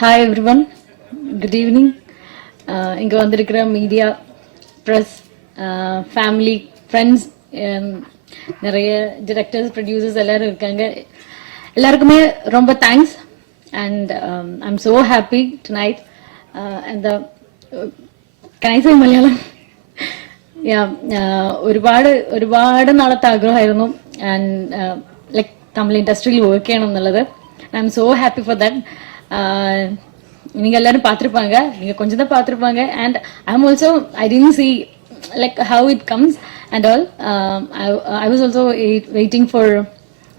Hi everyone, good evening. இங்க வந்திருக்கிற media, press, family, friends, நிறைய டிரெக்டர்ஸ், ப்ரொடியூசர்ஸ் எல்லாரும் இருக்காங்க. எல்லாருக்குமே ரொம்ப thanks. And I'm so happy tonight. அந்த can I say മലയാളം? ഒരുപാട് നാളത്തെ ആഗ്രഹമായിരുന്നു ആൻഡ് ലൈക്ക് തമിഴ് ഇൻഡസ്ട്രിയിൽ വർക്ക് ചെയ്യണം എന്നുള്ളത്. I M so happy for that. நீங்க எல்லாரும் பார்த்துருப்பாங்க, நீங்க கொஞ்சம் தான் பார்த்துருப்பாங்க. And I am also I didn't see like how it comes and all. I was also waiting for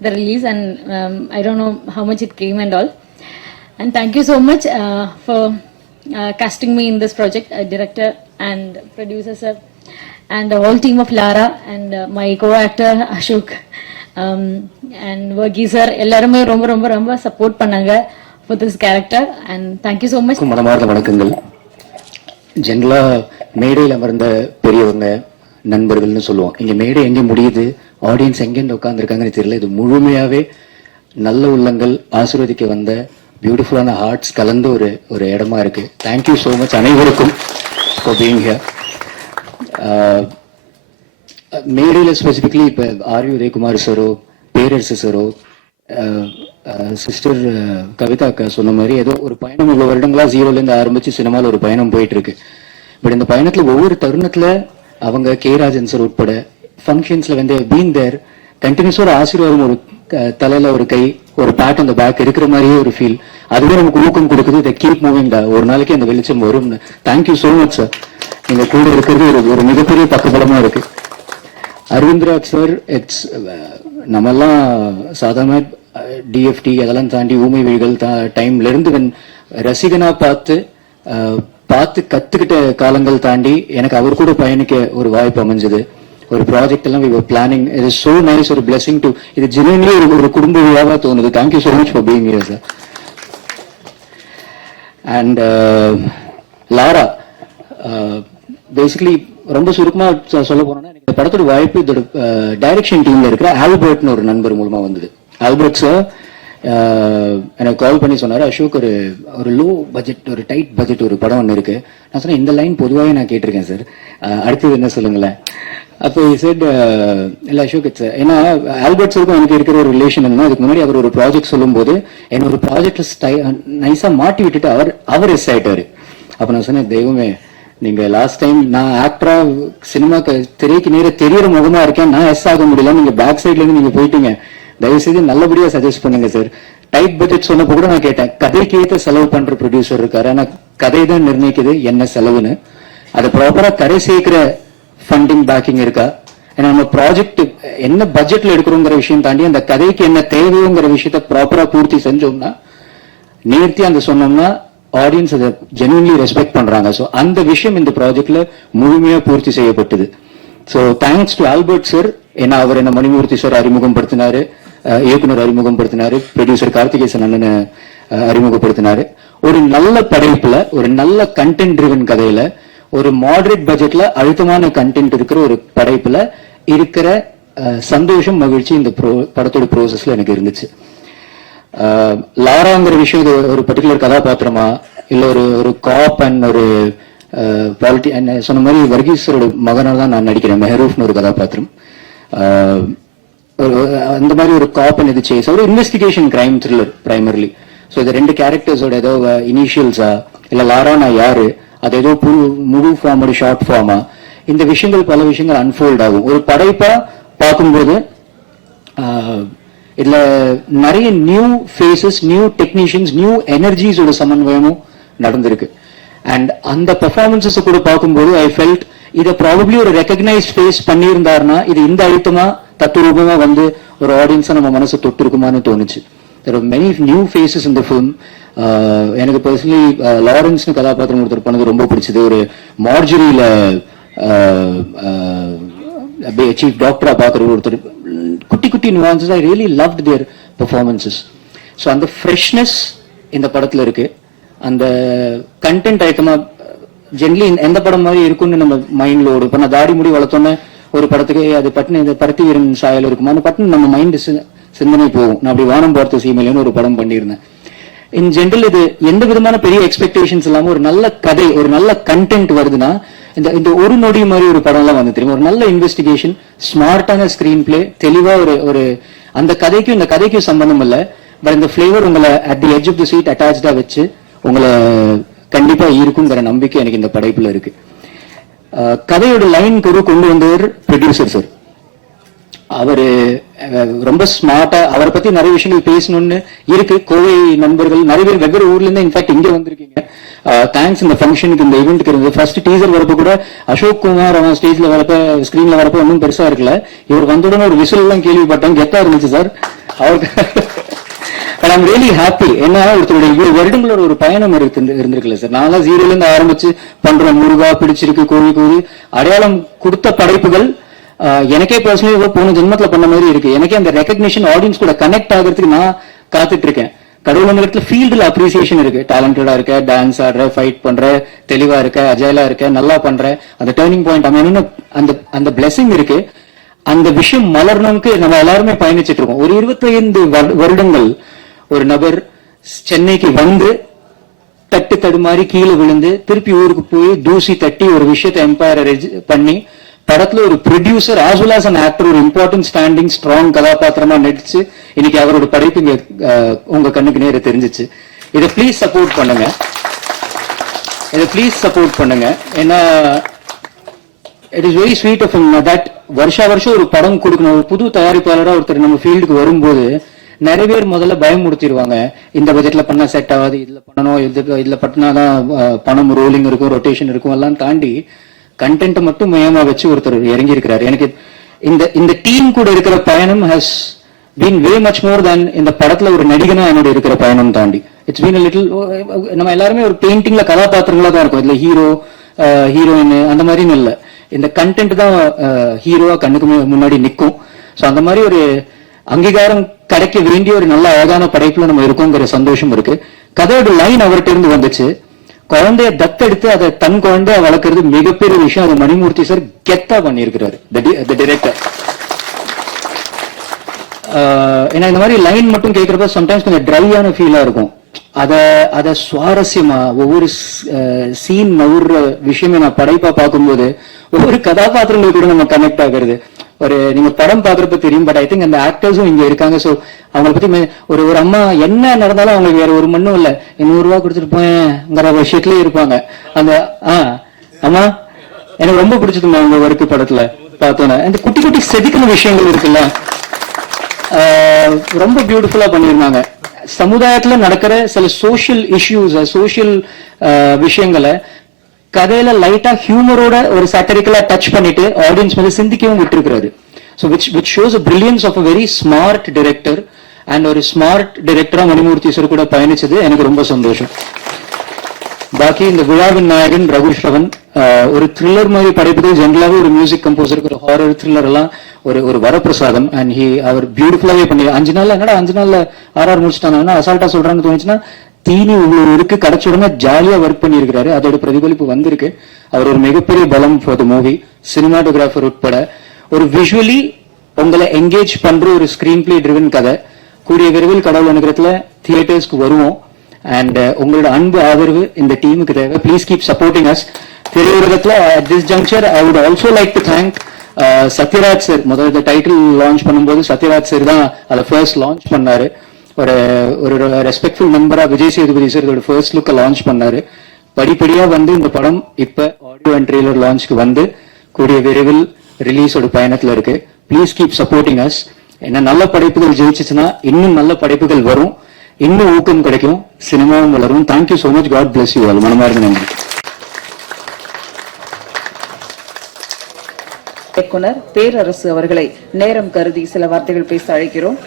the release and I don't know how much it came and all. And thank you so much for casting me in this project, director and producer sir and the whole team of Lara and my co-actor Ashok and Vargi sir. எல்லாருமே ரொம்ப ரொம்ப ரொம்ப support பண்ணாங்க for this character and thank you so much. மனமார்ந்த வணக்கங்கள். ஜெனரலா மேடையில் அமர்ந்த பெரியவங்க, நண்பர்கள்னு சொல்லுவோம். இங்க மேடை எங்க முடியுது, ஆடியன்ஸ் எங்க உட்கார்ந்துருக்காங்கன்னு தெரியல. இது முழுமையாவே நல்ல உள்ளங்கள் ஆசீர்வதிக்க வந்த பியூட்டிஃபுல்லான ஹார்ட்ஸ் கலந்த ஒரு இடமா இருக்கு. தேங்க்யூ ஸோ மச் அனைவருக்கும் ஃபார் பீயிங் ஹியர். மேடையில் ஸ்பெசிஃபிக்லி இப்போ ஆர்வி உதயகுமார் சாரோ, பேரரசு சாரோ, சிஸ்டர் கவிதா அக்கா சொன்ன மாதிரி ஏதோ ஒரு பயணம் இவ்வளவு வருடங்களா ஜீரோலேருந்து ஆரம்பிச்சு சினிமாவில் ஒரு பயணம் போயிட்டு இருக்கு. பட் இந்த பயணத்துல ஒவ்வொரு தருணத்துல அவங்க கே ராஜன் சார் உட்பட ஃபங்க்ஷன்ஸ்ல வந்து பீன் தேர் கண்டினியூஸா ஒரு ஆசீர்வாதம், ஒரு தலையில ஒரு கை, ஒரு பேட் அந்த பேக் இருக்கிற மாதிரியே ஒரு ஃபீல். அதுவே நமக்கு ஊக்கம் கொடுக்குது. இதை கீப் மூவிங் டா, ஒரு நாளைக்கு அந்த வெளிச்சம் வரும். Thank you so much sir. நீங்க கூட இருக்கிறது ஒரு மிகப்பெரிய பக்கபலமா இருக்கு. அரவிந்த்ராஜ் சார், இட்ஸ் நம்மெல்லாம் சாதாரண டிஎஃப்டி அதெல்லாம் தாண்டி ஊமை விழிகள் டைம்ல இருந்து ரசிகனா பார்த்து கத்துக்கிட்ட காலங்கள் தாண்டி எனக்கு அவர் கூட பயணிக்க ஒரு வாய்ப்பு அமைஞ்சது. ஒரு ப்ராஜெக்ட் எல்லாம் we were planning. it is so nice, ஒரு blessing to, இது genuinely ஒரு குடும்ப விழாவா தோணுது. thank you so much for being here sir. and Lara, basically ரொம்ப சுருக்கமா சொல்ல போனோம்னா, எனக்கு இந்த படத்தோட வாய்ப்பு இதோட டைரக்ஷன் டீம்ல இருக்கிற ஆல்பர்ட்னு ஒரு நண்பர் மூலமா வந்தது. ஆல்பர்ட் சார் எனக்கு கால் பண்ணி சொன்னாரு, அசோக் ஒரு லோ பட்ஜெட், ஒரு டைட் பட்ஜெட் ஒரு படம் ஒன்று இருக்கு. நான் சொன்னேன், இந்த லைன் பொதுவாகவே நான் கேட்டிருக்கேன் சார், அடுத்தது என்ன சொல்லுங்களேன். அப்போ செட் இல்லை அசோக் இட்ஸ், ஏன்னா ஆல்பர்ட் சாருக்கும் எனக்கு இருக்கிற ஒரு ரிலேஷன் என்னன்னா, அதுக்கு முன்னாடி அவர் ஒரு ப்ராஜெக்ட் சொல்லும் போது என்ன ஒரு ப்ராஜெக்ட் நைஸா மாட்டி விட்டுட்டு அவர் எஸ் ஆயிட்டாரு. அப்போ நான் சொன்னேன், தெய்வமே, நீங்க லாஸ்ட் டைம் நான் ஆக்டரா சினிமா திரைக்கு நேர தெரியற முகமா இருக்கேன், நான் எஸ் ஆக முடியல, நீங்க பேக் சைட்ல இருந்து நீங்க போயிட்டீங்க, தயவு செய்து நல்லபடியா சஜஸ்ட் பண்ணுங்க சார். டைட் பட்ஜெட் சொன்னப்போ கூட நான் கேட்டேன், கதைக்கு ஏற்ற செலவு பண்ற ப்ரொடியூசர் இருக்காரு, ஆனா கதை தான் நிர்ணயிக்குது என்ன செலவுன்னு. அதை ப்ராப்பரா கரை சேர்க்கிற ஃபண்டிங் பேக்கிங் இருக்கா? ஏன்னா நம்ம ப்ராஜெக்ட் என்ன பட்ஜெட்ல எடுக்கிறோங்கிற விஷயம் தாண்டி அந்த கதைக்கு என்ன தேவையோங்கிற விஷயத்த ப்ராப்பரா பூர்த்தி செஞ்சோம்னா, நேர்த்தி அந்த சொன்னோம்னா ஆடியன்ஸ் அதை ஜெனுவன்லி ரெஸ்பெக்ட் பண்றாங்க. ஸோ அந்த விஷயம் இந்த ப்ராஜெக்ட்ல முழுமையா பூர்த்தி செய்யப்பட்டது. So thanks to Albert sir. ஏன்னா அவர் என்ன மணிமூர்த்தி சார் அறிமுகப்படுத்தினாரு, இயக்குனர் அறிமுகப்படுத்தினாரு, ப்ரொடியூசர் கார்த்திகேசன் அண்ணன் அறிமுகப்படுத்தினாரு. ஒரு நல்ல படைப்புல, ஒரு நல்ல கண்டென்ட் ட்ரிவன் கதையில, ஒரு மாடரேட் பட்ஜெட்ல அழுத்தமான கண்டென்ட் இருக்கிற ஒரு படைப்புல இருக்கிற சந்தோஷம், மகிழ்ச்சி இந்த படத்தோட ப்ரோசஸ்ல எனக்கு இருந்துச்சு. லாராங்கிற விஷயம் ஒரு பர்டிகுலர் கதாபாத்திரமா இல்ல ஒரு காப் அண்ட் ஒரு பாலிட்டி சொன்ன மாதிரி வர்கீஸரோட மகனால தான் நான் நடிக்கிறேன். மெஹரூஃப்னு ஒரு கதாபாத்திரம். அந்த மாதிரி ஒரு காப் அண்ட் இது சேஸ், ஒரு investigation crime thriller primarily. So இது ரெண்டு கேரக்டர்ஸோட ஏதோ இனிஷியல்ஸா இல்ல லாரா நான் யாரு, அது ஏதோ முழு ஃபார்ம், ஒரு ஷார்ட் ஃபார்மா, இந்த விஷயங்கள் பல விஷயங்கள் அன்ஃபோல்ட் ஆகும். ஒரு படைப்பா பார்க்கும்போது இதுல நிறைய new faces, new technicians, new எனர்ஜிஸோட சமன்வயமும் நடந்திருக்கு. அண்ட் அந்த பெர்ஃபார்மன்சஸ் கூட பார்க்கும்போது ஐ ஃபெல்ட் இதை ப்ராபப்ளி ஒரு ரெகக்னைஸ்ட் ஃபேஸ் பண்ணியிருந்தாருன்னா இது இந்த அழுத்தமா தத்துரூபமா வந்து ஒரு ஆடியன்ஸா நம்ம மனசு தொட்டு இருக்குமான்னு தோணுச்சு. There are many new faces in the film. எனக்கு பர்சனலி லாரன்ஸ்னு கதாபாத்திரம் ஒருத்தர் பண்ணது ரொம்ப பிடிச்சது. ஒரு மார்ஜரியில சீஃப் டாக்டரா பாக்குற ஒருத்தர், குட்டி குட்டி nuances, I really loved their performances. So அந்த ஃப்ரெஷ்னஸ் இந்த படத்துல இருக்கு. அந்த கண்டென்ட் ஐட்டமா ஜென்ரலி எந்த படம் மாதிரி இருக்கும்னு நம்ம மைண்ட்ல ஓடும். இப்போ நான் தாடி முடி வளர்த்தோன்னே ஒரு படத்துக்கு அது பட்டின இந்த பருத்தி வீரன் சாயல் இருக்குமா, அந்த பட்டின நம்ம மைண்ட் சிந்தனை போகும். நான் அப்படி வானம் பார்த்த சீமையிலன்னு ஒரு படம் பண்ணியிருந்தேன். இன் ஜென்ரல் இது எந்த விதமான பெரிய எக்ஸ்பெக்டேஷன்ஸ் இல்லாம ஒரு நல்ல கதை, ஒரு நல்ல கண்டென்ட் வருதுன்னா, இந்த இந்த ஒரு நொடி மாதிரி ஒரு படம் எல்லாம் வந்து தெரியும். ஒரு நல்ல இன்வெஸ்டிகேஷன், ஸ்மார்ட்டான ஸ்கிரீன் பிளே, தெளிவா ஒரு அந்த கதைக்கும் இந்த கதைக்கும் சம்பந்தம் இல்லை, பட் இந்த பிளேவர் உங்களை at the edge of the seat அட்டாச்சா வச்சு உங்களை கண்டிப்பா இருக்குங்கிற நம்பிக்கை எனக்கு இந்த படைப்புல இருக்கு. கதையோட லைன் கூட கொண்டு வந்தவர் ப்ரொடியூசர் சார். அவரு ரொம்ப ஸ்மார்ட்டா அவரை பத்தி நிறைய விஷயங்கள் பேசணும்னு இருக்கு. கோவை நண்பர்கள் நிறைய பேர் வெவ்வேறு ஊர்ல இருந்து இன்ஃபேக்ட் இங்க வந்திருக்கீங்க. தேங்க்ஸ் இந்த ஃபங்க்ஷனுக்கு, இந்த ஈவெண்ட்க்கு இருந்தது. ஃபர்ஸ்ட் டீசர் வரப்ப கூட அசோக் குமார் அவன் ஸ்டேஜ்ல வரப்ப, ஸ்கிரீன்ல வரப்ப ஒன்றும் பெருசா இருக்கல. இவர் வந்தோடனே ஒரு விசில் எல்லாம் கேள்விப்பட்டேன், கெத்தா இருந்துச்சு சார் அவருக்கு. But I'm really happy. ஏன்னா ஒருத்தருடைய 20 வருடங்களோட ஒரு பயணம் இருந்திருக்குல்ல சார். நான் ஜீரோல இருந்து ஆரம்பிச்சு பண்றோம். முருகா, பிடிச்சிருக்கு, கோழி கோழி, அடையாளம் கொடுத்த படைப்புகள் எனக்கே பர்சனலி போன ஜென்மத்துல பண்ண மாதிரி இருக்கு. எனக்கே அந்த ரெகக்னிஷன், ஆடியன்ஸ் கூட கனெக்ட் ஆகிறதுக்கு நான் காத்துட்டு இருக்கேன். கடவுள் அந்த இடத்துல ஃபீல்டுல அப்ரிசியேஷன் இருக்கு. டேலண்டடா இருக்க, டான்ஸ் ஆடுற, ஃபைட் பண்ற, தெளிவா இருக்க, அஜயலா இருக்க, நல்லா பண்ற, அந்த டேர்னிங் பாயிண்ட் அமையணும்னு அந்த பிளெஸிங் இருக்கு. அந்த விஷயம் மலரணும்க்கு நம்ம எல்லாருமே பயணிச்சுட்டு இருக்கோம். ஒரு 25 வருடங்கள் ஒரு நபர் சென்னைக்கு வந்து தட்டு தடுமாறி கீழே விழுந்து திருப்பி ஊருக்கு போய் தூசி தட்டி ஒரு விஷயத்தை எம்பயர் பண்ணி படத்துல ஒரு producer as well as an actor ஒரு இம்பார்ட்டன்ட் ஸ்டாண்டிங் ஸ்ட்ராங் கதாபாத்திரமா நடிச்சு இன்னைக்கு அவரோட படைப்பு இங்க உங்க கண்ணுக்கு நேர தெரிஞ்சிச்சு. இதை ப்ளீஸ் சப்போர்ட் பண்ணுங்க, இதை ப்ளீஸ் சப்போர்ட் பண்ணுங்க. ஏன்னா it is very sweet of that வருஷம் ஒரு படம் கொடுக்கணும். ஒரு புது தயாரிப்பாளராக ஒருத்தர் நம்ம ஃபீல்டுக்கு வரும்போது நிறைய பேர் முதல்ல பயமுடுத்திடுவாங்க. இந்த பட்ஜெட்ல பண்ணா செட் ஆகாது, இதுல பண்ணணும், இதுல பண்ணாதான் பணம் ரோலிங் இருக்கும், ரொட்டேஷன் இருக்கும், எல்லாம் தாண்டி கண்டென்ட் மட்டும் மையமா வச்சு ஒருத்தர் இறங்கி இருக்கிறாரு. எனக்கு இந்த டீம் கூட இருக்கிற பயணம் has been way much more than இந்த படத்துல ஒரு நடிகனா என்னோட இருக்கிற பயணம் தாண்டி. இட்ஸ் பீன் லிட்டில், நம்ம எல்லாருமே ஒரு பெயிண்டிங்ல கதாபாத்திரங்களா தான் இருக்கும். இதுல ஹீரோ, ஹீரோயின் அந்த மாதிரின்னு இல்லை. இந்த கண்டென்ட் தான் ஹீரோவா கண்ணுக்கு முன்னாடி நிற்கும். ஸோ அந்த மாதிரி ஒரு அங்கீகாரம் கிடைக்க வேண்டிய ஒரு நல்ல அழகான படைப்புல நம்ம இருக்கோங்கிற சந்தோஷம் இருக்கு. கதையோட லைன் அவர்கிட்ட இருந்து வந்துச்சு. குழந்தைய தத்தெடுத்து அதை தன் குழந்தைய வளர்க்கறது மிகப்பெரிய விஷயம். அது மணிமூர்த்தி சார் கெத்தா பண்ணியிருக்கிறாரு, டைரக்டர். ஏன்னா இந்த மாதிரி லைன் மட்டும் கேட்கிறப்ப சம்டைம்ஸ் கொஞ்சம் ட்ரையான ஃபீலா இருக்கும். அத சுவாரஸ்யமா ஒவ்வொரு சீன் நவுற விஷயமே நான் படைப்பா பார்க்கும்போது ஒவ்வொரு கதாபாத்திரங்கள் கூட நம்ம கனெக்ட் ஆகுறது. ஒரு நீங்க படம் பாக்குறப்ப தெரியும். பட் ஐ திங்க் அந்த ஆக்டர்ஸும் இங்க இருக்காங்க. சோ அவங்களை பத்தி ஒரு அம்மா என்ன நடந்தாலும் அவங்களுக்கு வேற ஒரு மண்ணும் இல்ல, 100 ரூபா கொடுத்துட்டு போயேங்கிற விஷயத்துலயே இருப்பாங்க. அந்த அம்மா எனக்கு ரொம்ப பிடிச்சதுமா உங்க ஒர்க்கு படத்துல பார்த்தோன்னே. அந்த குட்டி குட்டி செதுக்கின விஷயங்கள் இருக்குல்ல, ரொம்ப பியூட்டிஃபுல்லா பண்ணிருந்தாங்க. சமுதாயத்துல நடக்கிற சில சோசியல் இஷ்யூஸ், சோசியல் விஷயங்களை கதையில லைட்டா ஹியூமரோட ஒரு சாட்டரிக்கலா டச் பண்ணிட்டு ஆடியன்ஸ் மேல சிந்திக்கவும் விட்டுருக்காரு. So which shows a brilliance of a very smart director. And ஒரு ஸ்மார்ட் டிரெக்டரா மணிமூர்த்தி சார் கூட பயணிச்சது எனக்கு ரொம்ப சந்தோஷம். பாக்கி இந்த விழாவின் நாயகன் ரகு ஸ்ரவன் ஒரு த்ரில்லர் மாதிரி படைப்புகள் ஜென்ரலாவே ஒரு மியூசிக் கம்போசருக்கு ஒரு ஹாரர் த்ரில்லர் எல்லாம் ஒரு வரப்பிரசாதம். அண்ட் அவர் பியூட்டிஃபுல்லாவே பண்ணி 5 நாள்ல என்னடா 5 நாள்ல RR முடிச்சுட்டாங்க அசால்ட்டா சொல்றான்னு தோணுச்சுன்னா தீனி உங்களுக்கு இருக்கு கிடைச்ச உடனே ஜாலியா ஒர்க் பண்ணியிருக்கிறாரு. அதோட பிரதிபலிப்பு வந்திருக்கு. அவர் ஒரு மிகப்பெரிய பலம் ஃபார் த மூவி. சினிமாட்டோகிராஃபர் உட்பட ஒரு விஷுவலி உங்களை என்கேஜ் பண்ற ஒரு ஸ்கிரீன் பிளே ட்ரிவன் கதை கூடிய விரைவில் கடவுள் அனுகிரகத்துல தியேட்டர்ஸ்க்கு வருவோம். அண்ட் உங்களோட அன்பு ஆதரவு இந்த டீமுக்கு தேவை. Please keep supporting us. திரையுலகத்துல at this juncture I would also like to thank Sathyaraj sir. முதல்ல டைட்டில் லான்ச் பண்ணும்போது சத்யராஜ் சார் தான் அதை ஃபர்ஸ்ட் லான்ச் பண்ணாரு. ஒரு ரெஸ்பெக்ட்ஃபுல் மெம்பரா விஜய் சேதுபதி சார் இதோட ஃபர்ஸ்ட் லுக்கை லான்ச் பண்ணாரு. படிப்படியா வந்து இந்த படம் இப்ப ஆடியோ அண்ட் ட்ரெய்லர் லான்ச்க்கு வந்து கூடிய விரைவில் ரிலீஸோட பயணத்துல இருக்கு. Please keep supporting as. என்ன நல்ல படைப்புகள் ஜெயிச்சுச்சுன்னா இன்னும் நல்ல படைப்புகள் வரும், இன்னும் ஊக்கம் கிடைக்கும், சினிமாவும் வளரும். Thank you so much. God bless you all. மனமார்ந்த நன்றி. இயக்குனர் பேரரசு அவர்களை நேரம் கருதி சில வார்த்தைகள் பேச அழைக்கிறோம்.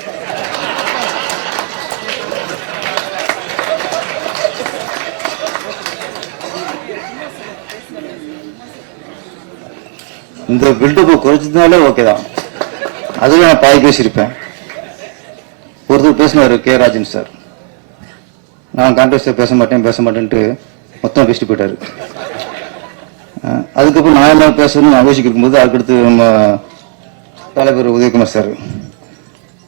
இந்த பில்டப்பை குறைச்சதுனாலே ஓகே தான். அதுவே நான் பாதி பேசியிருப்பேன். ஒருத்தர் பேசினார் கே ராஜன் சார், நான் கான்ட்ரவர்சியா பேச மாட்டேன்ட்டு மொத்தம் பேசிட்டு போயிட்டாரு. அதுக்கப்புறம் நான் எல்லாம் பேசணும்னு ஆலோசிக்க இருக்கும்போது அதுக்கடுத்து நம்ம தலைவர் உதயகுமார் சார்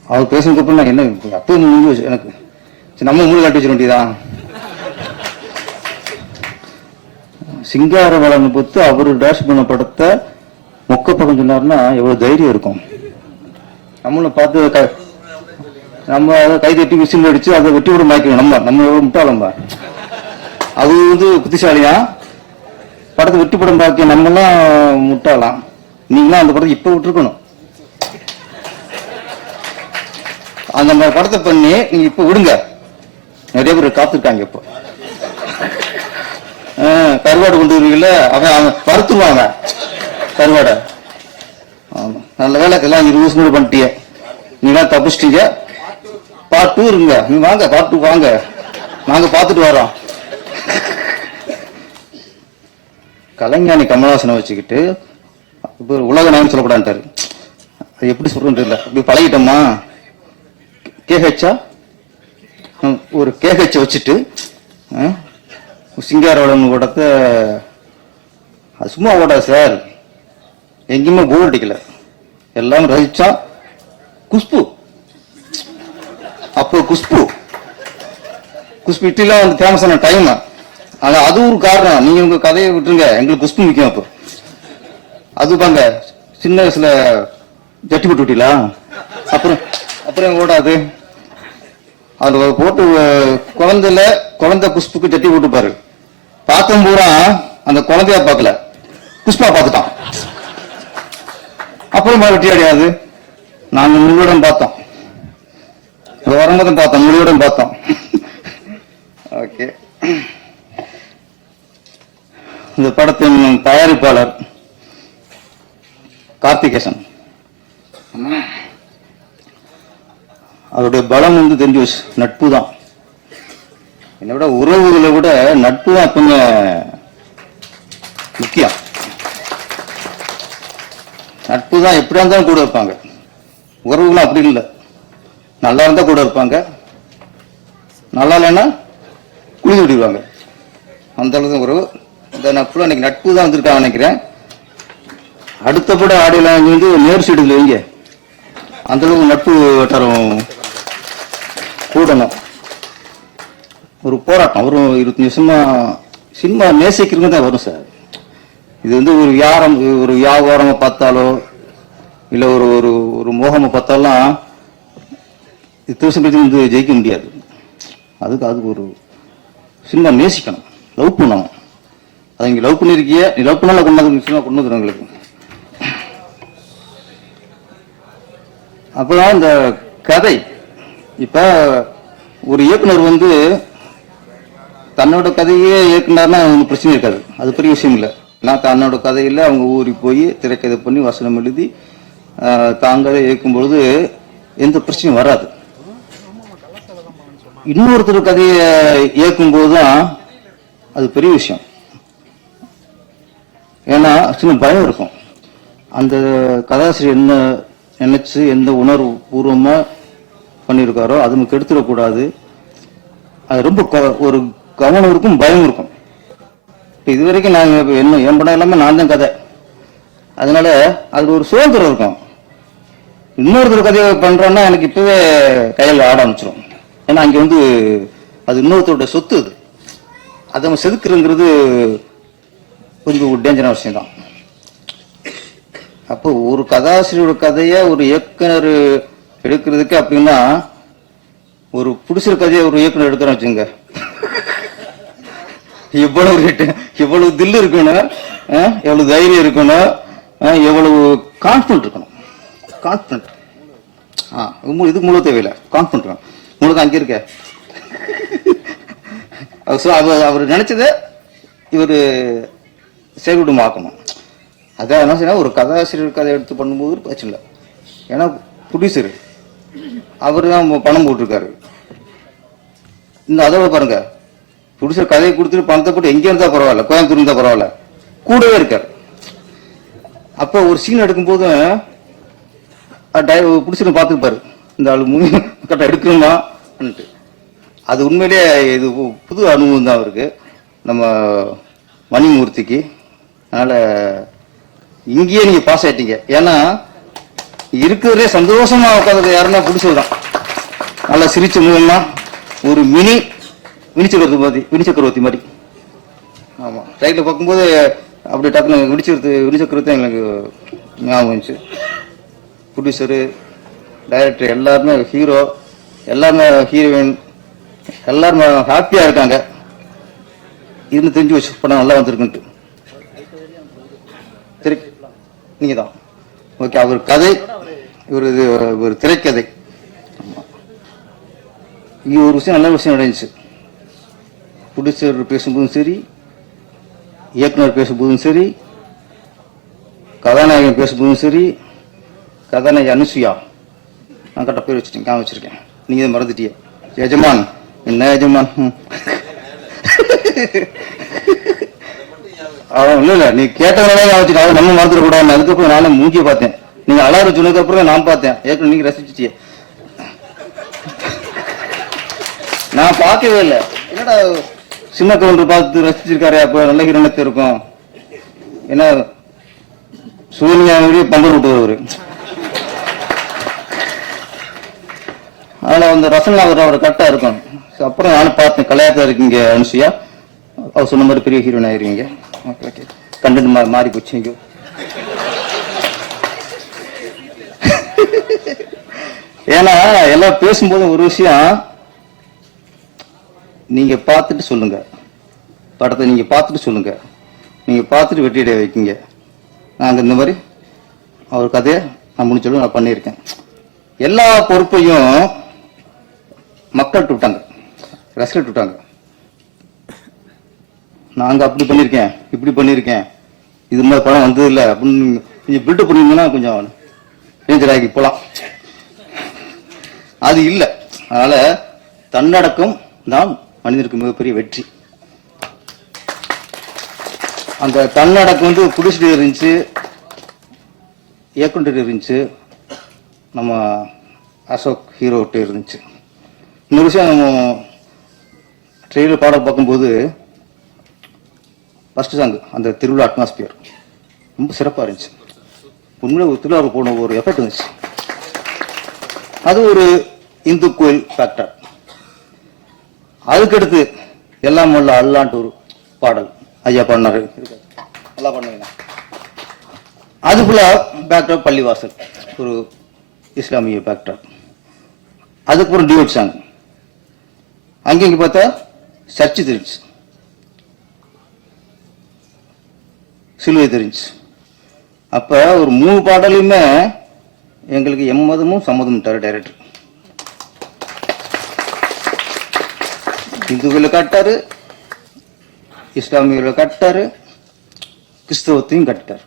அவர் பேசுனதுக்கப்புறம் நான் என்ன அப்போ முடிஞ்சு எனக்கு சரி, நம்ம மூணு கட்டி வச்சிட வேண்டியதான். சிங்காரவேலன் பொறுத்து அவரு டேஷ் பண்ண படத்தை மொக்க படம் சொன்னாருன்னா எவ்வளவு தைரியம் இருக்கும். நம்மளும் பார்த்து நம்ம அதை கை தட்டி விசில் அடிச்சு அதை வெட்டி விட மாய்க்கணும். நம்ம எவ்வளவு முட்டாளம்பா. அது வந்து புத்திசாலியா படத்தை வெட்டி படம் பார்க்க நம்மளாம் முட்டாளாம். நீங்களாம் அந்த படத்தை இப்ப விட்டுருக்கணும். அந்த மாதிரி படத்தை பண்ணி நீங்க இப்ப விடுங்க. நிறைய பேர் காத்திருக்காங்க. இப்போ கருவாடு கொண்டு வருவீங்கல்ல, அவன் வறுத்துருவாங்க கருவாடை. ஆமா, நல்ல வேலை எல்லாம் 20 வருஷம் கூட பண்ணிட்டீங்க. நீங்க தப்பிச்சிட்டீங்க. பார்ட் 2 இருங்க. நீ வாங்க, பார்ட் 2 வாங்க, நாங்க பார்த்துட்டு வரோம். கலைஞானி கமலஹாசனை வச்சுக்கிட்டு இப்போ உலக நாயகன் சொல்லக்கூடாதுட்டாரு. அது எப்படி சொல்றேன்னு தெரியல. இப்படி பழகிட்டோமா. கேஹெச்சா ஒரு கேஹெச்ச வச்சுட்டு சிங்காரவேலன் படத்தை அது சும்மா ஓடாது சார். எங்கேயுமே போர் அடிக்கல. எல்லாம் ரசிச்சா. குஷ்பு அப்போ குஷ்பு இட்லிலாம் வந்து ஃபேமஸான டைம். ஆனா அது ஒரு காரணம். நீங்க உங்க கதையை விட்டுருங்க, எங்களுக்கு குஷ்பு முக்கியம். அப்போ அது பாங்க சின்ன வயசுல ஜட்டி போட்டு விட்டீங்களா, அப்புறம் ஓடாது. அது போட்டு குழந்தை குஷ்புக்கு ஜட்டி போட்டுப்பாரு. பார்த்தும் பூரா அந்த குழந்தையா பார்க்கல, குஷ்பா பார்த்துட்டான். அப்புறம் வெட்டி அடையாது. நாங்க முழுவதும் பார்த்தோம், வரும்போது பார்த்தோம், முழுவதும் பார்த்தோம். ஓகே. இந்த படத்தின் தயாரிப்பாளர் கார்த்திகேசன். அவருடைய பலம் வந்து தெரிஞ்சு வச்சு நட்பு தான். என்னை விட உறவுகளை விட நட்பு தான் கொஞ்சம் முக்கியம். நட்பு தான் எப்படியா இருந்தாலும் கூட இருப்பாங்க. உறவுகளும் அப்படி இல்லை. நல்லா இருந்தா கூட இருப்பாங்க, நல்லா இல்லைன்னா குளித்து விடுவாங்க. அந்த அளவுக்கு உறவு. இந்த நட்புல இன்னைக்கு நட்பு தான் வந்திருக்காங்க நினைக்கிறேன். அடுத்தப்பட ஆடியெல்லாம் வந்து நேர் சீடுல வைங்க. அந்த அளவுக்கு நட்பு வட்டாரம் கூடணும். ஒரு போராட்டம். ஒரு 25 வருஷமா சினிமா நேசிக்கிறவங்க தான் வரும் சார். இது வந்து ஒரு வியாபாரமா பார்த்தாலோ இல்ல ஒரு மோகமா பார்த்தாலும் இத்தனை வருஷம் வந்து ஜெயிக்க முடியாது. அதுக்கு ஒரு சினிமா நேசிக்கணும், லவ் பண்ணணும். அதை இங்க லவ் பண்ணிருக்கிய, நீ லவ் பண்ணால கொண்டு வந்துடும் எங்களுக்கு. அப்பதான் இந்த கதை. இப்ப ஒரு இயக்குனர் வந்து தன்னோட கதையே இயக்குனார்னா அவங்களுக்கு பிரச்சனை இருக்காது. அது பெரிய விஷயம் இல்லை. நான் தன்னோட கதையில அவங்க ஊறி போய் திரைக்கதை பண்ணி வசனம் எழுதி தாங்களே இயக்கும் பொழுது எந்த பிரச்சனையும் வராது. இன்னொருத்தர் கதையை இயக்கும் போதுதான் அது பெரிய விஷயம். ஏன்னா சின்ன பயம் இருக்கும். அந்த கதாசிரியர் என்ன நினைச்சு எந்த உணர்வு பூர்வமா பண்ணியிருக்காரோ அது நமக்கு எடுத்துடக்கூடாது. அது ரொம்ப ஒரு கவனம் இருக்கும், பயம் இருக்கும். இது வரைக்கும் நாங்க என்ன என் படம் எல்லாமே நான் தான் கதை. அதனால அது ஒரு சுதந்திரம் இருக்கும். இன்னொருத்தர் கதையை பண்றோம்னா எனக்கு இப்பவே கையில் ஆட ஆரம்பிச்சிடும். ஏன்னா அங்க வந்து அது இன்னொருத்தரோட சொத்து. அதை நம்ம செதுக்குறங்கிறது கொஞ்சம் ஒரு டேஞ்சரான விஷயம் தான். அப்போ ஒரு கதாசிரியரோட கதையை ஒரு இயக்குனர் எடுக்கிறதுக்கு அப்படின்னா ஒரு புடிச்ச கதையை ஒரு இயக்குனர் எடுக்கிறோம் வச்சுங்க, எவ்வளவு தில்லு இருக்கணும், எவ்வளவு தைரியம் இருக்கணும், எவ்வளவு கான்பிடன்ட் இருக்கணும். கான்பிடன்ட் இது முழு தேவையில்லை. கான்பிடன்ட் முழு அங்கே இருக்க. அவர் நினைச்சதை இவர் செயல்படுமாக்கணும். அதான் என்ன செய்யணும், ஒரு கதாசிரியர் கதை எடுத்து பண்ணும்போது பிரச்சனை இல்லை. ஏன்னா ப்ரொடியூசர் அவர் தான் பணம் போட்டிருக்காரு. இந்த அதோட பாருங்க, ப்ரொடியூசர் கதையை கொடுத்துட்டு பணத்தை போட்டு எங்கே இருந்தா பரவாயில்ல, கோயம்புத்தூர் இருந்தா பரவாயில்ல, கூடவே இருக்காரு. அப்போ ஒரு சீன் எடுக்கும்போது ப்ரொடியூசர் பார்த்துருப்பாரு, இந்த ஆளு கரெக்டாக எடுக்கணுமா. அது உண்மையிலேயே இது புது அனுபவம் தான் அவருக்கு, நம்ம மணிமூர்த்திக்கு. அதனால இங்கேயே நீங்க பாஸ் ஆயிட்டீங்க. ஏன்னா இருக்கிறதே சந்தோஷமா உட்காந்து யாருன்னா பிடிச்சதுதான். நல்லா சிரிச்ச முகம்னா ஒரு வினி சக்கரவர்த்தி மாதிரி. ஆமாம், ரைட்டில் பார்க்கும்போது அப்படி டக்குனு வினி சக்கரவர்த்தி எங்களுக்கு ஞாபகம் வந்துச்சு. ப்ரொடியூசரு, டைரக்டர் எல்லாருமே, ஹீரோ எல்லாருமே, ஹீரோயின் எல்லாருமே ஹாப்பியாக இருக்காங்க. இருந்து தெரிஞ்சு வச்சு படம் நல்லா வந்திருக்குன்ட்டு. நீங்கள் தான் ஓகே. அவர் கதை, இவர் இது ஒரு திரைக்கதை. இங்கே ஒரு விஷயம், நல்ல விஷயம் நடந்துச்சு. ப்ரொடியூசர் பேசும்போதும் சரி, இயக்குனர் பேசும்போதும் சரி, கதாநாயகன் பேசும்போதும் சரி, கதாநாயகி அனுசுயா, நான் கரெக்டாக பேர் வச்சுட்டேன், காம வச்சிருக்கேன், நீங்கள் தான் மறந்துட்டிய. எஜமான் என்ன எஜமான்? இல்ல நீ கேட்டவனே வச்சுட்டு நம்ம மறந்துடக்கூடாது. அதுக்கப்புறம் நானும் மூஞ்சிய பார்த்தேன். நீங்க அலாரம் சொன்னதுக்கு அப்புறம் நான் பார்த்தேன். ஏற்கனவே நீங்க ரசிச்சிட்டிய, நான் பார்க்கவே இல்லை. என்னடா சின்ன கவுண்டர் பார்த்து ரசிச்சிருக்காரு, அப்ப நல்ல ஹீரோனத்தை இருக்கும். ஏன்னா சூரியனுடைய பம்பர் விட்டு வருவாரு. அதனால அந்த ரசனை அவர் கரெக்டா இருக்கும். அப்புறம் நானும் பார்த்தேன், கலையாத்தா இருக்கீங்க அனுசுயா, அவர் சொன்ன மாதிரி பெரிய ஹீரோயின் ஆயிருவீங்க. ஓகே ஓகே, கண்டென்ட் மாறி போச்சு. இங்க ஏன்னா எல்லாம் பேசும்போது ஒரு விஷயம், நீங்க பார்த்துட்டு சொல்லுங்க, படத்தை நீங்க பார்த்துட்டு சொல்லுங்க, நீங்க பார்த்துட்டு வெற்றியடைய வைக்கீங்க. நாங்கள் இந்த மாதிரி அவர் கதையை நான் முடிச்சலும் நான் பண்ணியிருக்கேன். எல்லா பொறுப்பையும் மக்கள் விட்டாங்க, ரசிகர்கள் விட்டாங்க. நாங்க அப்படி பண்ணியிருக்கேன், இப்படி பண்ணியிருக்கேன், இது மாதிரி படம் வந்தது இல்லை அப்படின்னு கொஞ்சம் பில்டப் பண்ணியிருந்தீங்கன்னா கொஞ்சம் ரேஞ்சராகி போகலாம். அது இல்லை. அதனால தன்னடக்கம் தான் மனிதனுக்கு மிகப்பெரிய வெற்றி. அந்த தன்னடக்கம் வந்து புடிச்சிட்டு இருந்துச்சு, இயக்குனர் இருந்துச்சு, நம்ம அசோக் ஹீரோட்டு இருந்துச்சு. இன்னொரு விஷயம், நம்ம ட்ரெயிலர் பாடம் பார்க்கும்போது ஃபர்ஸ்ட் சாங் அந்த திருவிழா அட்மாஸ்பியர் ரொம்ப சிறப்பாக இருந்துச்சு. உண்மையிலே ஒரு திருவிழா போன ஒரு எஃபெக்ட் இருந்துச்சு. அது ஒரு இந்து கோயில் ஃபேக்டர். அதுக்கடுத்து எல்லாம் உள்ள அல்லான்ட்டு ஒரு பாடல் ஐயா பண்ணாரு, நல்லா பண்ணுவீங்க. அதுக்குள்ள பேக்டாப் பள்ளிவாசல், ஒரு இஸ்லாமிய பேக்டாப். அதுக்கப்புறம் டியூட் சாங். அங்கே இங்கே பார்த்தா சர்ச்சு தெரிஞ்சு, சிலுவை தெரிஞ்சு. அப்ப ஒரு 3 பாடலையுமே எங்களுக்கு எம்மதமும் சம்மதம் தர டைரக்டர். இந்துக்களை கட்டாரு, இஸ்லாமியர்களை கட்டாரு, கிறிஸ்தவத்தையும் கட்டாரு.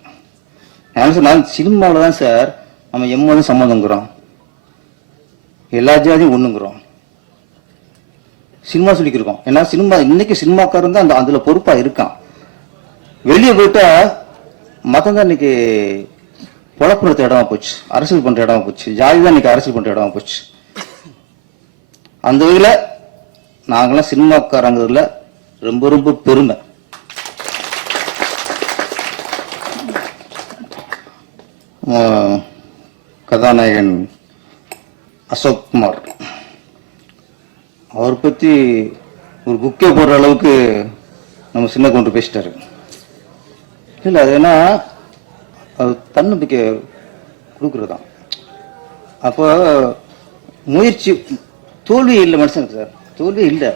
நான் சினிமாவில் தான் சார் நம்ம எம்மதம் சம்மதங்கிறோம், எல்லா ஜாதியும் ஒண்ணுங்கிறோம், சினிமா சொல்லிக்கிருக்கோம். ஏன்னா சினிமா இன்னைக்கு சினிமாக்காரன் தான் அதுல பொறுப்பா இருக்கான். வெளியே போயிட்டா மதம் தான் இன்னைக்கு புலப்படுத்த இடமா போச்சு, அரசியல் பண்ற இடமா போச்சு, ஜாதி தான் இன்னைக்கு அரசியல் பண்ற இடமா போச்சு. அந்த வகையில நாங்களாம் சினிமாக்காரங்கிறதுல ரொம்ப ரொம்ப பெருமை. கதாநாயகன் அசோக் குமார், அவர் பத்தி ஒரு புக்கே போடுற அளவுக்கு நம்ம சின்ன கொண்டு பேசிட்டாரு. இல்லை, அது ஏன்னா அது தன்னம்பிக்கை கொடுக்கறதான். அப்போ முயற்சி, தோல்வி இல்லை மனுஷனுக்கு சார், தோல்வி இல்லை.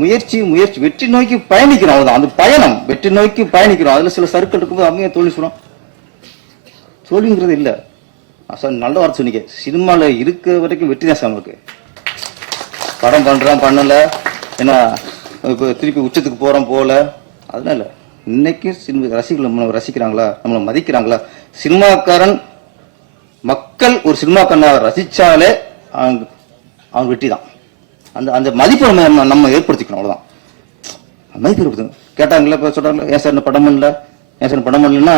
முயற்சி முயற்சி வெற்றி நோக்கி பயணிக்கிறோம், அவ்வளவுதான். அந்த பயணம் வெற்றி நோக்கி பயணிக்கிறோம். அதுல சில சர்க்கிள் இருக்கும்போது அவங்க தோல்வி சொல்றோம், தோல்விங்கிறது இல்லை. நல்ல வார்த்தை சொன்னீங்க. சினிமால இருக்க வரைக்கும் வெற்றி தான் சார் நமக்கு. படம் பண்றான் பண்ணல, ஏன்னா இப்போ திருப்பி உச்சத்துக்கு போறோம் போல, அதனால இன்னைக்கு ரசிகர்கள் நம்மளை ரசிக்கிறாங்களா, நம்மளை மதிக்கிறாங்களா? சினிமாக்காரன் மக்கள் ஒரு சினிமாக்காரனை ரசிச்சாலே அவங்க வெற்றி தான். அந்த அந்த மதிப்பை நம்ம ஏற்படுத்திக்கணும், அவ்வளவுதான். மதிப்பு ஏற்படுத்தணும். கேட்டாங்களா, இப்போ சொல்றாங்க ஏன் சார் படம் பண்ணல, ஏன் சார் படம் பண்ணலன்னா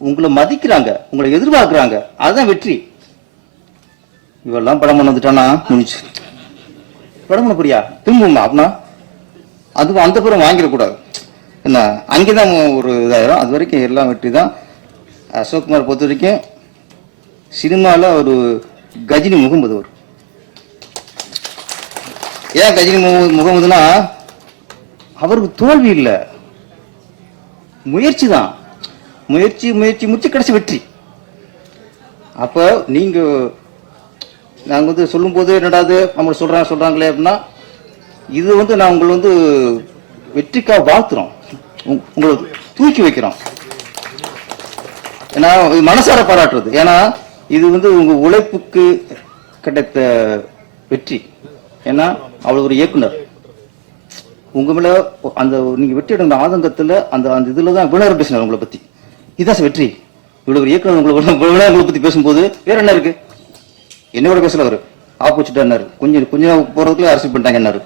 உங்களை மதிக்கிறாங்க, உங்களை எதிர்பார்க்கிறாங்க, அதுதான் வெற்றி. இவெல்லாம் படம் பண்ண வந்துட்டானா முடிச்சு, படம் பண்ண புரியா திரும்புமா அப்படின்னா அது அந்த புறம் வாங்கிடக்கூடாது. என்ன அங்கேதான் ஒரு இதாயிரும். அது வரைக்கும் எல்லாம் வெற்றி தான். அசோக்குமார் பொறுத்த வரைக்கும் சினிமாவில் ஒரு கஜினி முகமது, ஒரு ஏன் கஜினி முகம் வந்துன்னா அவருக்கு தோல்வி இல்லை, முயற்சி தான். முயற்சி முயற்சி முயற்சி கடைசி வெற்றி. அப்போ நீங்க நாங்கள் வந்து சொல்லும்போது என்னடாது நம்ம சொல்றாங்களே அப்படின்னா, இது வந்து நான் உங்களை வந்து வெற்றிக்காக வாழ்த்துறோம், உங்களை தூக்கி வைக்கிறோம். ஏன்னா மனசார பாராட்டுறது. ஏன்னா இது வந்து உங்க உழைப்புக்கு கிடைத்த வெற்றி. ஏன்னா அவள் ஒரு இயக்குனர், உங்க மேல அந்த நீங்க வெற்றி அடைந்த ஆதங்கத்துல அந்த அந்த இதுல தான் விளம்பரம் பேசினார் உங்களை பத்தி. இதுதான் வெற்றி. இவ்வளவு ஒரு இயக்குனர் உங்களை பத்தி பேசும்போது வேற என்ன இருக்கு? என்னோட பேசல அவரு ஆப்போசிட்டா என்னாரு, கொஞ்சம் போறதுக்குள்ள அரசியல் பண்ணிட்டாங்க என்னாரு.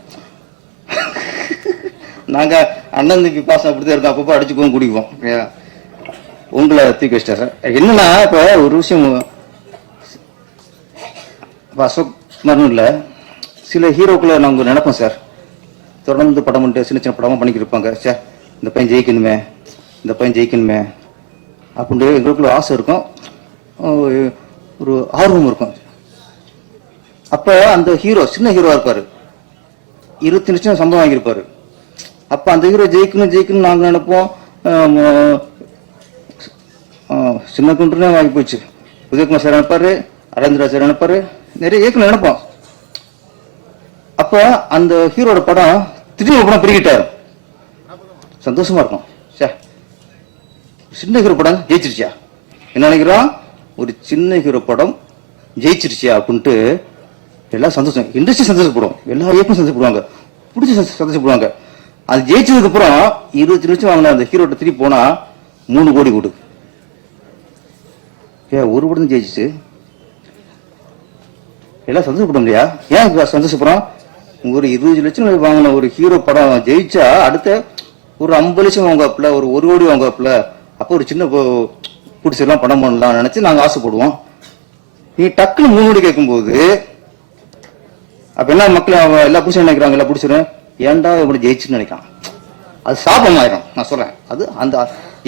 நாங்க அண்ணன் தம்பி பாசம் அப்படிதான் இருக்கோம், அப்பப்போ அடிச்சுக்குவோம் குடிக்குவோம். உங்களை தூக்கி வச்சிட்டா சார். என்னன்னா இப்ப ஒரு விஷயம் அசோக் மரணம் இல்ல, சில ஹீரோக்களை நாங்க நினைப்போம் சார், தொடர்ந்து படம் பண்ணிட்டு சின்ன சின்ன படமா பண்ணிக்கிட்டு இருப்பாங்க. சார் இந்த பையன் ஜெயிக்கணுமே, இந்த பையன் ஜெயிக்கணுமே அப்படின்ட்டு எங்களுக்குள்ள ஆசை இருக்கும், ஒரு ஆர்வம் இருக்கும். அப்ப அந்த ஹீரோ சின்ன ஹீரோவா இருப்பாரு, 20 லட்சம் சம்பளம் வாங்கியிருப்பாரு. அப்ப அந்த ஹீரோ ஜெயிக்கணும் நாங்க நினைப்போம். சின்ன குண்டுனே வாங்கி போச்சு. உதயகுமார் சார் நினைப்பாரு, அரவிந்த்ரா சார் நினைப்பாரு, நிறைய இயக்குனர் நினைப்போம். அப்ப அந்த ஹீரோட படம் திடீர்னு படம் பிரிக்கிட்டாரு, சந்தோஷமா இருக்கும். சார் சின்ன ஹீரோ படம் ஜெயிச்சிருச்சியா, என்ன நினைக்கிறோம், ஒரு சின்ன ஹீரோ படம் ஜெயிச்சிருச்சியா அப்படின்ட்டு எல்லாம் சந்தோஷம். இண்டஸ்ட்ரி சந்தோஷப்படும், எல்லா இயக்கம் சந்தோஷப்படுவாங்க, பிடிச்சி சந்தோஷப்படுவாங்க. அது ஜெயிச்சதுக்கு அப்புறம் 20 லட்சம் வாங்கின அந்த ஹீரோட்ட திருப்பி போனா 3 கோடி கொடு. ஒரு படம் தான் ஜெயிச்சிச்சு, எல்லாம் சந்தோஷப்படும் இல்லையா? ஏன் சந்தோஷப்படுறோம்? ஒரு 20 லட்சம் வாங்கின ஒரு ஹீரோ படம் ஜெயிச்சா அடுத்த ஒரு 50 லட்சம் வாங்குவாப்புல, ஒரு கோடி வாங்குவாப்புல. அப்போ ஒரு சின்ன பிடிச்செல்லாம் படம் பண்ணலாம் நினைச்சு நாங்க ஆசைப்படுவோம். நீ டக்குன்னு 3 கோடி கேட்கும்போது அப்ப என்ன மக்கள் எல்லா பிடிச்ச நினைக்கிறாங்க, எல்லாம் பிடிச்சிடும் ஏன்டா இவங்க ஜெயிச்சுன்னு நினைக்கிறான். அது சாபமாயிரும். நான் சொல்றேன், அது அந்த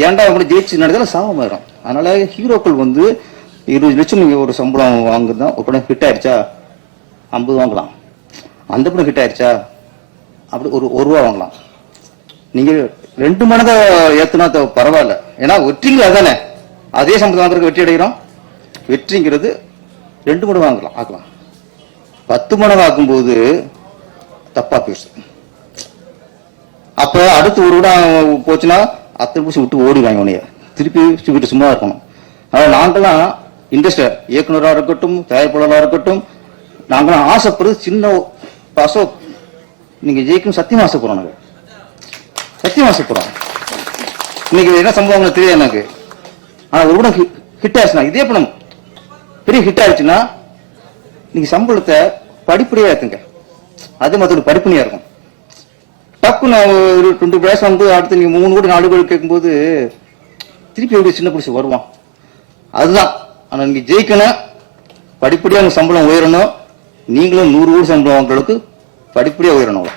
ஏன்டா இவங்க ஜெயிச்சு நினைக்கிறதுல சாபமாயிரும். அதனால ஹீரோக்கள் வந்து 20 லட்சம் நீங்க ஒரு சம்பளம் வாங்குதான். ஒரு படம் ஹிட் ஆயிடுச்சா 50 வாங்கலாம், அந்த படம் ஹிட் ஆயிடுச்சா அப்படி ஒரு ரூபா வாங்கலாம். நீங்க 2 மடங்கா ஏத்துனா பரவாயில்ல, ஏன்னா வெற்றிங்க அதானே. அதே சம்பளம் வாங்குறதுக்கு வெற்றி அடைகிறோம். வெற்றிங்கிறது 2 மடங்கு வாங்கலாம், ஆக்கலாம். 10 மடங்கு ஆக்கும்போது தப்பா பேசு. அப்ப அடுத்து ஒரு விட போச்சுன்னா அத்தனை பூசி விட்டு ஓடிவாங்க, உனைய திருப்பி வீட்டு சும்மா இருக்கணும். அதனால நாங்கெல்லாம் இண்டஸ்ட்ரி இயக்குனராக இருக்கட்டும், தயாரிப்பாளராக இருக்கட்டும், நாங்களாம் ஆசைப்படுறது சின்ன அசோக் நீங்க ஜெயிக்கும் சத்தியம் ஆசைப்படுறோம். நாங்க சத்தியம் ஆசைப்படுறோம். இன்னைக்கு என்ன சம்பவம் தெரியாது எனக்கு. ஆனா ஒரு படம் ஹிட் ஆயிடுச்சுன்னா, இதே படம் பெரிய ஹிட் ஆயிடுச்சுன்னா நீங்க சம்பளத்தை படிப்படியா ஏத்துங்க. அதே மாதிரி படிப்படியா இருக்கும். டப்பு நான் ஒரு 20 பேஸ் வந்து அடுத்து நீங்க 3 கோடி 4 கோடி கேட்கும்போது திருப்பி எப்படி சின்ன பிடிச்சி வருவான். அதுதான். ஆனா நீங்க ஜெயிக்கணும், படிப்படியா உங்க சம்பளம் உயரணும். நீங்களும் 100 கோடி சம்பளம் வாங்குற அளவுக்கு படிப்படியா உயரணும்.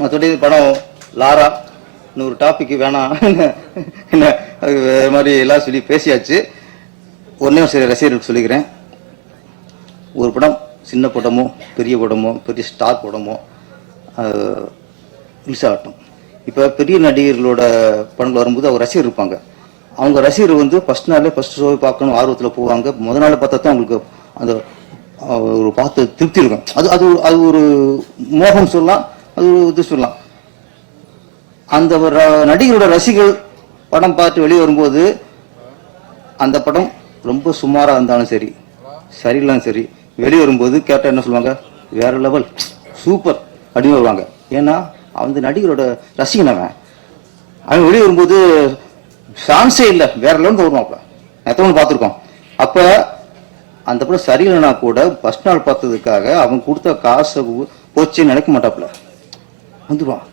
மற்றபடி படம் லாரா இன்னொரு டாபிக் வேணாம், என்ன வேற மாதிரி எல்லாம் சொல்லி பேசியாச்சு. ஒன்னே சில ரசிகர்களுக்கு சொல்லிக்கிறேன், ஒரு படம் சின்ன படமோ பெரிய படமோ பெரிய ஸ்டார் படமோ ரிலீஸ் ஆகட்டும். இப்போ பெரிய நடிகர்களோட படங்கள் வரும்போது அவங்க ரசிகர் இருப்பாங்க. அவங்க ரசிகர் வந்து ஃபர்ஸ்ட் நாளே ஃபர்ஸ்ட் ஷோவை பார்க்கணும் ஆர்வத்தில் போவாங்க. முதல் நாள் பார்த்தா தான் அவங்களுக்கு அந்த ஒரு பார்த்து திருப்தி இருக்கும். அது அது அது ஒரு மோகம் சொல்லலாம், அது ஒரு இது சொல்லலாம். அந்த நடிகரோட ரசிகர்கள் படம் பார்த்து வெளியே வரும்போது அந்த படம் ரொம்ப சுமாராக இருந்தாலும் சரி, சரியில்லாலும் சரி, வெளியே வரும்போது கேட்டால் என்ன சொல்லுவாங்க, வேற லெவல் சூப்பர் அப்படின்னு வருவாங்க. ஏன்னா அந்த நடிகரோட ரசிகன் அவன் வெளியே வரும்போது சான்ஸே இல்லை, வேற லெவல் வருவான். எத்தனை பார்த்துருக்கோம். அப்ப அந்த படம் சரியில்லைனா கூட ஃபர்ஸ்ட் நாள் பார்த்ததுக்காக அவன் கொடுத்த காசை போச்சேன்னு நினைக்க மாட்டாப்புல, வந்துடுவான்.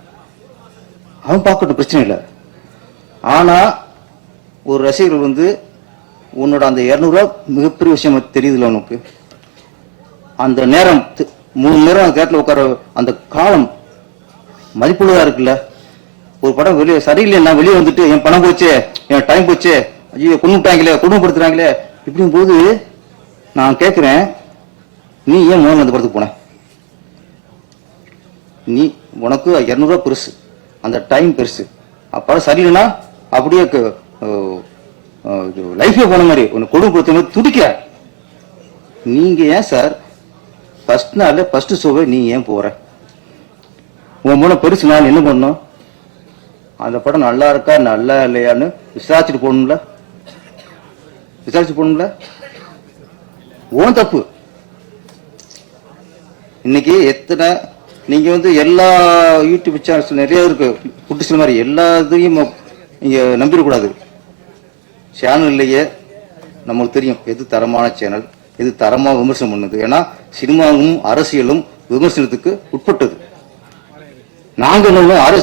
அவன் பார்க்கட்டும், பிரச்சனை இல்லை. ஆனா ஒரு ரசிகர்கள் வந்து உன்னோட அந்த 200 ரூபா மிகப்பெரிய விஷயம் தெரியுதுல்ல உனக்கு, அந்த நேரம் 3 நேரம் அந்த தேட்டரில் உட்கார அந்த காலம் மதிப்புள்ளதா இருக்குல்ல. ஒரு படம் வெளியே சரியில்லைன்னா வெளியே வந்துட்டு என் பணம் போச்சு, என் டைம் போச்சு, ஐயோ கொண்டுட்டாங்களே, குடும்பப்படுத்துறாங்களே இப்படியும் போது நான் கேட்கிறேன், நீ ஏன் முதல்ல அந்த படத்துக்கு போன? நீ உனக்கு 200 ரூபா பெருசு, அந்த டைம் பெருசு. படம் சரியில்லைன்னா அப்படியே லைஃபே போன மாதிரி உனக்கு கொடுமை கொடுத்த மாதிரி துடிக்க. நீங்க ஏன் சார் ஃபர்ஸ்ட் நாள்ல ஃபர்ஸ்ட் ஷோவை நீ ஏன் போற? உன் மூலம் பெருசு நான் என்ன பண்ணணும்? அந்த படம் நல்லா இருக்கா நல்லா இல்லையான்னு விசாரிச்சுட்டு போகணும்ல, விசாரிச்சு போகணும்ல. ஓன் தப்பு. இன்னைக்கு எத்தனை நீங்க வந்து எல்லா யூடியூப் சேனல்ஸ் நிறைய இருக்கு, புட்டுசில மாதிரி எல்லா இதையும் நீங்க நம்பிடக்கூடாது. சேனல்லையே நமக்கு தெரியும் எது தரமான சேனல், எது தரமா விமர்சனம் பண்ணுது. ஏன்னா சினிமாவும் அரசியலும் விமர்சனத்துக்கு உட்பட்டது. நாங்க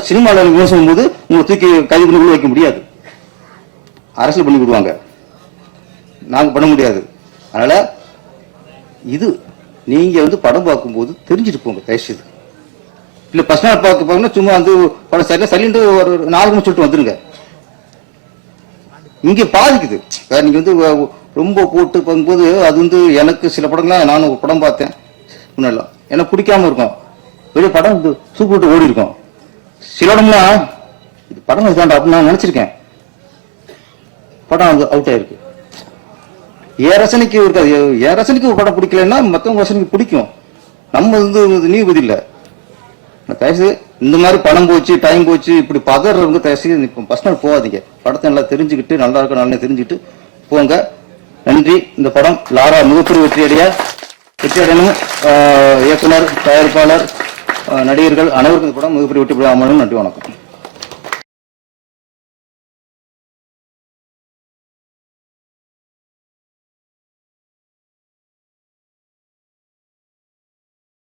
சினிமாவில் விமர்சனம் போது உங்களை தூக்கி கைது பண்ணி வைக்க முடியாது, அரசியல் பண்ணி விடுவாங்க, நாங்க பண்ண முடியாது. அதனால இது நீங்க வந்து படம் பார்க்கும்போது தெரிஞ்சுட்டு போங்க தயவுசெய்து. இல்ல பர்சனல் பார்க்க சும்மா வந்து படம் சரியில்லை சரின்னு ஒரு 4 மணி சொல்லிட்டு வந்துருங்க. இங்க பாதிக்குது. நீங்க வந்து ரொம்ப போட்டு பார்க்கும்போது அது வந்து எனக்கு சில படங்கள்லாம் நானும் ஒரு படம் பார்த்தேன் முன்னெல்லாம் எனக்கு பிடிக்காம இருக்கும், பெரிய படம் வந்து சூப்பர் ஓடி இருக்கும். சில இடம்னா படம் இதுதான் அப்படின்னு நான் நினைச்சிருக்கேன், படம் வந்து அவுட் ஆயிருக்கு. என் ரசனைக்கு இருக்காது. என் ரசனைக்கு ஒரு படம் பிடிக்கலன்னா மற்றவங்க ரசனைக்கு பிடிக்கும். நம்ம வந்து நீதிபதி இல்லை. தயவுசெய்து இந்த மாதிரி பணம் போச்சு டைம் போச்சு இப்படி பதறவங்க தயவுசெய்து இப்போ பர்சனல் போகாதீங்க. படத்தை நல்லா தெரிஞ்சுக்கிட்டு நல்லா இருக்க நல்லா தெரிஞ்சுக்கிட்டு போங்க. நன்றி. இந்த படம் லாரா மிகப்பெரிய வெற்றியடையணும். இயக்குனர், தயாரிப்பாளர், நடிகர்கள் அனைவருக்கும் இந்த படம் மிகப்பெரிய வெற்றி பெற. நன்றி, வணக்கம்.